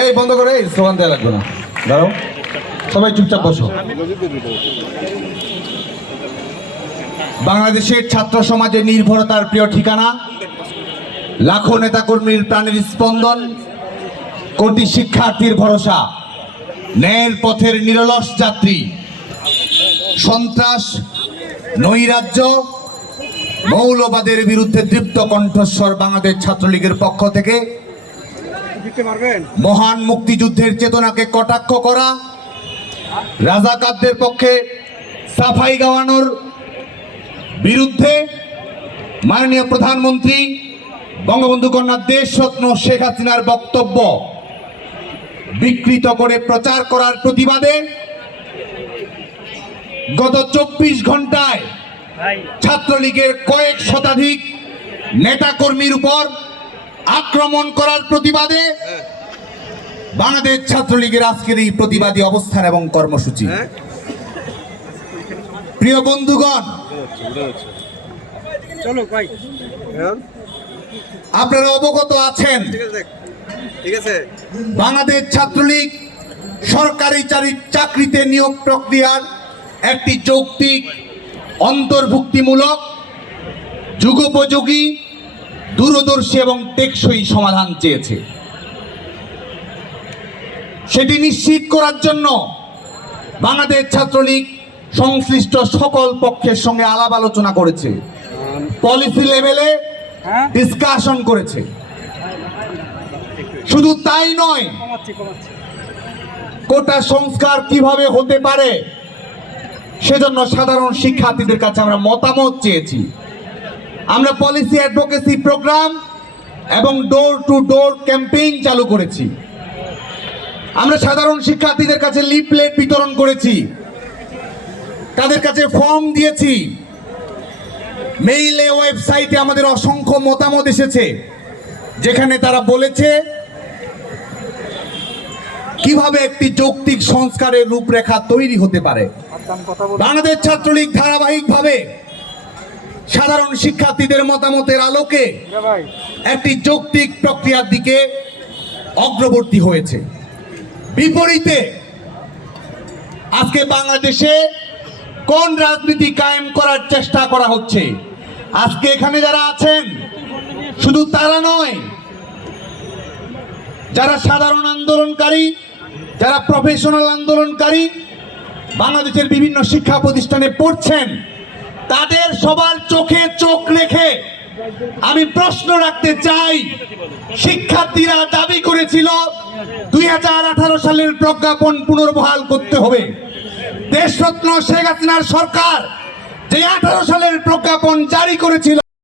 এই, বন্ধ করে, এই, স্লোগান দেওয়া লাগবে না। দাঁড়াও। সবাই চুপচাপ বসো। বাংলাদেশের ছাত্র সমাজের নির্ভরতার প্রিয় ঠিকানা, লাখো নেতাকর্মীর প্রাণের স্পন্দন, কোটি শিক্ষার্থীর ভরসা, ন্যায়ের পথের নিরলস যাত্রী, সন্ত্রাস, নৈরাজ্য মৌলবাদের বিরুদ্ধে দীপ্ত কণ্ঠস্বর বাংলাদেশ ছাত্রলীগের পক্ষ থেকে। মহান মুক্তিযুদ্ধের চেতনাকে কটাক্ষ করা। রাজাকারদের পক্ষে সাফাই গাওয়ানোর বিরুদ্ধে মাননীয় প্রধানমন্ত্রী বঙ্গবন্ধু কন্যা দেশরত্ন শেখ হাসিনার বক্তব্য বিকৃত করে প্রচার করার প্রতিবাদে গত চব্বিশ ঘন্টায় ছাত্রলীগের কয়েক শতাধিক নেতাকর্মীর উপর আক্রমণ করার প্রতিবাদে বাংলাদেশ ছাত্রলীগের আজকের এই প্রতিবাদী অবস্থান এবং কর্মসূচি। প্রিয় বন্ধুগণ আপনারা অবগত আছেন। ঠিক আছে। বাংলাদেশ ছাত্রলীগ সরকারি চারি- চাকরিতে নিয়োগ প্রক্রিয়ার একটি যৌক্তিক অন্তর্ভুক্তিমূলক যুগোপযোগী দূরদর্শী এবং টেকসই সমাধান চেয়েছে। সেটি নিশ্চিত করার জন্য বাংলাদেশ ছাত্রলীগ সংশ্লিষ্ট সকল পক্ষের সঙ্গে আলাপ আলোচনা করেছে। পলিসি লেভেলে হ্যাঁ? ডিসকাশন করেছে। শুধু তাই নয় কোটা সংস্কার কীভাবে হতে পারে সেজন্য সাধারণ শিক্ষার্থীদের কাছে আমরা মতামত চেয়েছি। আমরা পলিসি অ্যাডভোকেসি প্রোগ্রাম এবং ডোর টু ডোর ক্যাম্পেইন চালু করেছি। আমরা সাধারণ শিক্ষার্থীদের কাছে লিফলেট বিতরণ করেছি। তাদের কাছে ফর্ম দিয়েছি। মেইলে ওয়েবসাইটে আমাদের অসংখ্য মতামত এসেছে, যেখানে তারা বলেছে, কীভাবে একটি যৌক্তিক সংস্কারের রূপরেখা তৈরি হতে পারে? বাংলাদেশ ছাত্রলীগ ধারাবাহিকভাবে সাধারণ শিক্ষার্থীদের মতামতের আলোকে একটি যৌক্তিক প্রক্রিয়ার দিকে অগ্রবর্তী হয়েছে। বিপরীতে আজকে বাংলাদেশে কোন রাজনীতি কায়েম করার চেষ্টা করা হচ্ছে? আজকে এখানে যারা আছেন শুধু তারা নয় যারা সাধারণ আন্দোলনকারী যারা প্রফেশনাল আন্দোলনকারী বাংলাদেশের বিভিন্ন শিক্ষা প্রতিষ্ঠানে পড়ছেন, তাদের সবার চোখে চোখ রেখে আমি প্রশ্ন রাখতে চাই। শিক্ষার্থীরা দাবি করেছিল, দুই হাজার আঠারো সালের প্রজ্ঞাপন পুনর্বহাল করতে হবে। দেশরত্ন শেখ হাসিনার সরকার যে আঠারো সালের প্রজ্ঞাপন জারি করেছিল